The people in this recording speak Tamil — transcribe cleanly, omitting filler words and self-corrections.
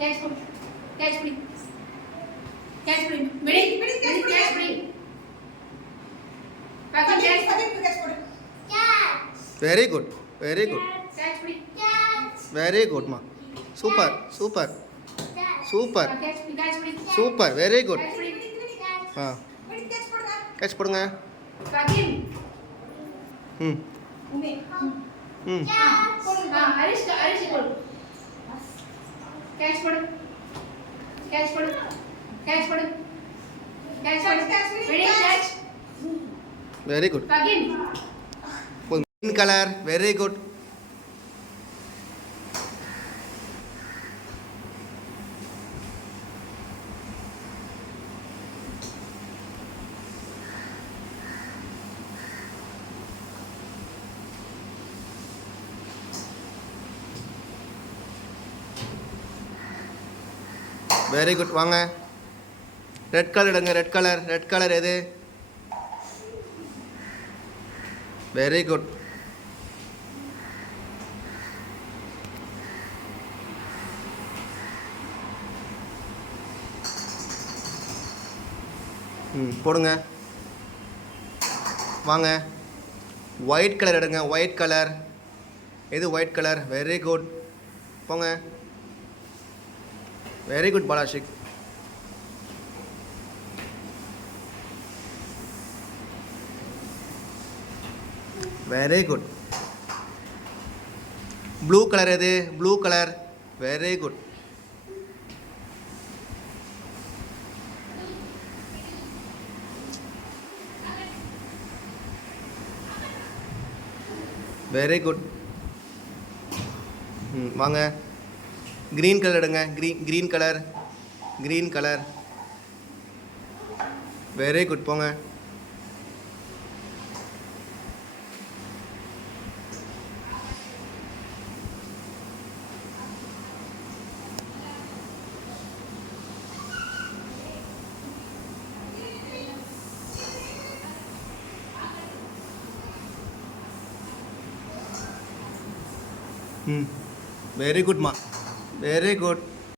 கேட்ச் பண்ணு. கேட்ச் பண்ணு. கேட்ச் பண்ணு. மிடி மிடி கேட்ச் பண்ணு. காக்கா கேட்ச் பண்ணு. Very good very good catch பண்ணு. வெரி குட் மா சூப்பர் சூப்பர் சூப்பர் கேட்ச் பண்ணு. கேட்ச் பண்ணு. சூப்பர் வெரி குட் கேட்ச் பண்ணு. ஆ கேட்ச் போடுங்க காகிம். ம் உமே. ம் ஹரிஷ் ஹரிஷ் கொடு. கேட்ச் பண்ணு. கேட்ச் பண்ணு. கேட்ச் பண்ணு. கேட்ச் பண்ணு. மிடி கேட்ச். வெரி குட் காகிம். green color very good very good வாங்க ரெட் கலர் எடுங்க ரெட் கலர் எது வெரி குட் போடுங்க வாங்க ஒயிட் கலர் எடுங்க ஒயிட் கலர் எது ஒயிட் கலர் வெரி குட் போங்க வெரி குட் பாலாஷிக் வெரி குட் ப்ளூ கலர் எது blue colour very good very good வாங்க க்ரீன் கலர் எடுங்க க்ரீன் கலர் வெரி குட் போங்க வெரி குட்மா வெரி குட்